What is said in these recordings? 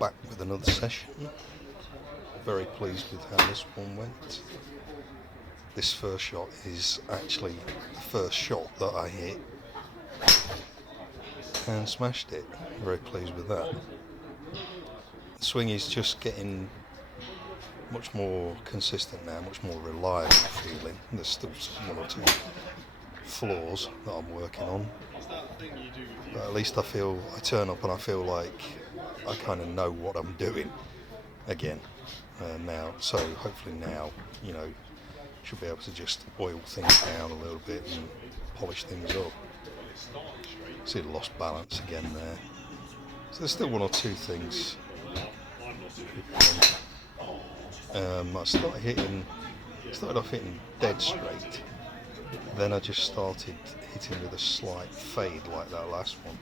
back with another session. Very pleased with how this one went. This first shot is actually the first shot that I hit and smashed it. Very pleased with that. The swing is just getting much more consistent now, much more reliable feeling. There's still one or two flaws that I'm working on, but at least I turn up and I feel like I kind of know what I'm doing again now. So hopefully now, should be able to just oil things down a little bit and polish things up. See the lost balance again there. So there's still one or two things. I started off hitting dead straight, then I just started hitting with a slight fade like that last one,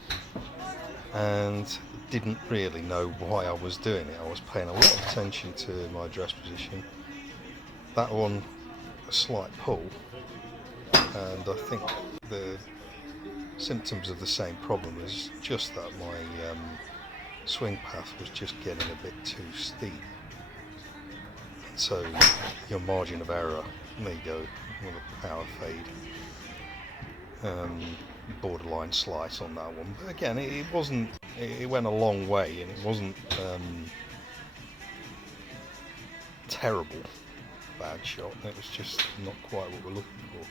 and didn't really know why I was doing it. I was paying a lot of attention to my address position. That one, a slight pull, and I think the symptoms of the same problem is just that my swing path was just getting a bit too steep. So your margin of error, there you go, with a power fade, borderline slice on that one. But again, it went a long way, and it wasn't terrible bad shot. It was just not quite what we're looking for.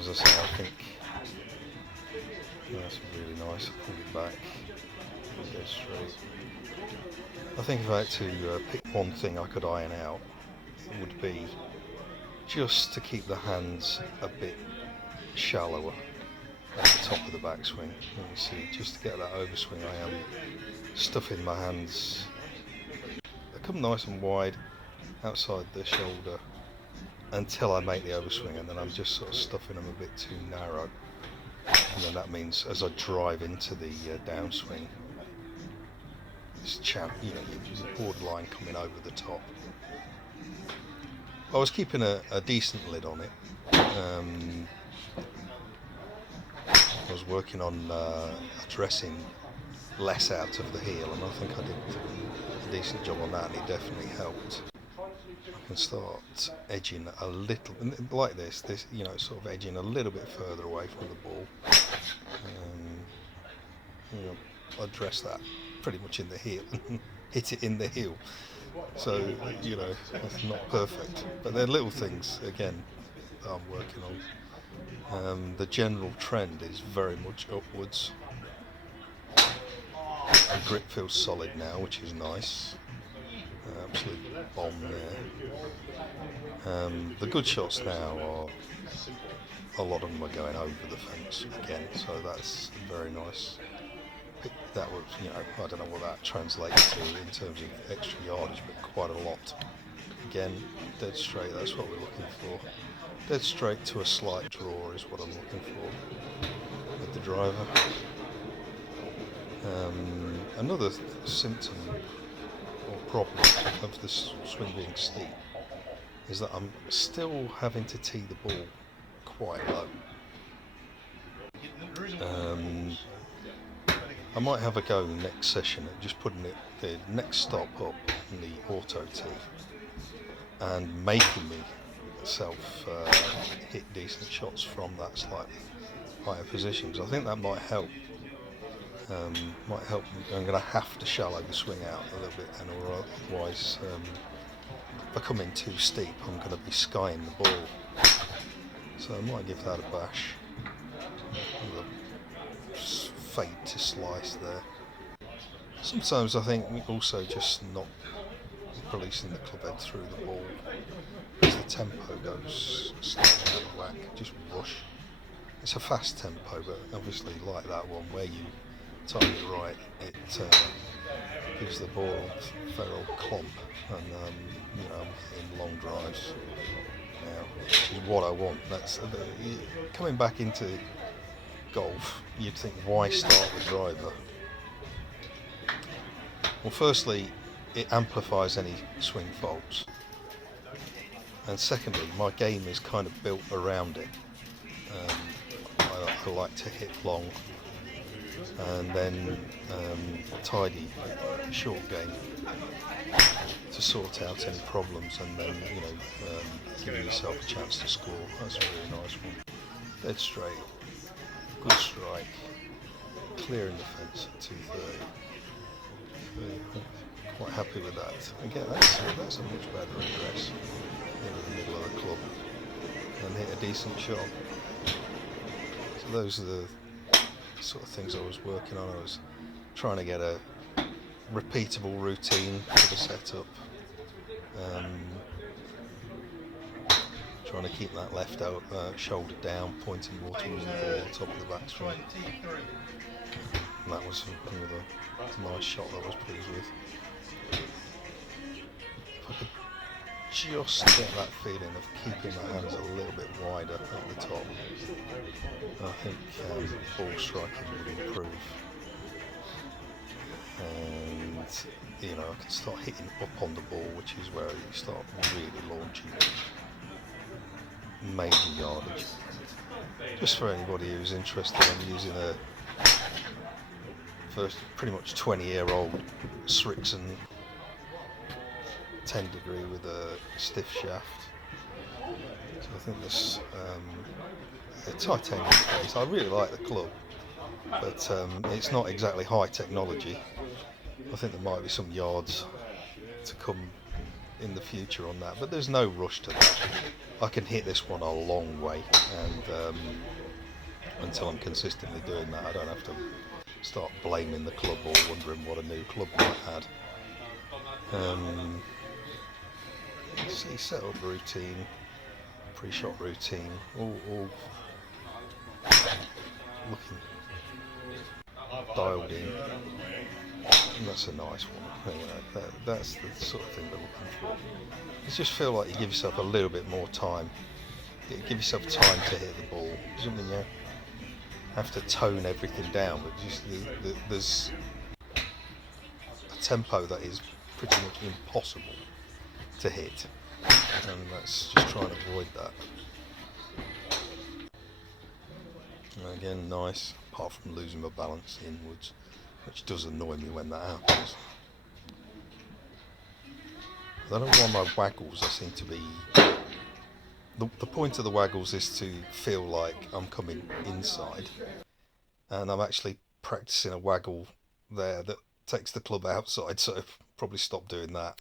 As I say, I think that's really nice. I pulled it back, go straight. I think if I had to pick one thing I could iron out, it would be just to keep the hands a bit shallower at the top of the backswing. You can see, just to get that overswing, I am stuffing my hands. They come nice and wide outside the shoulder until I make the overswing, and then I'm just sort of stuffing them a bit too narrow. And then that means as I drive into the downswing, this borderline coming over the top. I was keeping a decent lid on it. I was working on addressing less out of the heel, and I think I did a decent job on that, and it definitely helped. I can start edging a little, like this, sort of edging a little bit further away from the ball. Address that pretty much in the heel, hit it in the heel. So, it's not perfect, but they're little things, again, that I'm working on. The general trend is very much upwards. The grip feels solid now, which is nice. Absolute bomb there. The good shots now are, a lot of them are going over the fence again, so that's very nice. That was, I don't know what that translates to in terms of extra yardage, but quite a lot. Again, dead straight, that's what we're looking for. Dead straight to a slight draw is what I'm looking for with the driver. Another symptom or problem of this swing being steep is that I'm still having to tee the ball quite low. I might have a go next session at just putting the next stop up in the auto tee and making myself hit decent shots from that slightly higher position. So I think that might help. I'm going to have to shallow the swing out a little bit, or otherwise, if I come in too steep, I'm going to be skying the ball. So I might give that a bash. Fade to slice there. Sometimes I think also just not releasing the club head through the ball as the tempo goes slightly out of whack. Just rush. It's a fast tempo, but obviously like that one where you time it right, it gives the ball a fair old clomp, and in long drives now, which is what I want. That's coming back into golf. You'd think, why start the driver? Well, firstly, it amplifies any swing faults, and secondly, my game is kind of built around it. I like to hit long, and then tidy short game to sort out any problems, and then giving yourself a chance to score. That's a really nice one. Dead straight, good strike, clearing the fence at 230. Quite happy with that. Again, that's a much better address into the middle of the club and hit a decent shot. So those are the sort of things I was working on. I was trying to get a repeatable routine for the setup. Trying to keep that left out, shoulder down, pointing more towards the ball, top of the backswing. And that was another nice shot that I was pleased with. If I could just get that feeling of keeping my hands a little bit wider at the top, I think ball striking would improve. And I can start hitting up on the ball, which is where you start really launching major yardage. Just for anybody who's interested, I'm using a first pretty much 20-year-old Srixon 10 degree with a stiff shaft. So I think this a titanium case. I really like the club, but it's not exactly high technology. I think there might be some yards to come in the future on that, but there's no rush to that. I can hit this one a long way, and until I'm consistently doing that, I don't have to start blaming the club or wondering what a new club might add. See, set-up routine, pre-shot routine, all looking dialed in. And that's a nice one. That's the sort of thing we're looking for. You just feel like you give yourself a little bit more time. You give yourself time to hit the ball. Something you have to tone everything down, but just there's a tempo that is pretty much impossible to hit, and that's just trying to avoid that. And again, nice, apart from losing my balance inwards, which does annoy me when that happens. I don't know why my waggles seem to be... The point of the waggles is to feel like I'm coming inside, and I'm actually practicing a waggle there that takes the club outside, so probably stop doing that.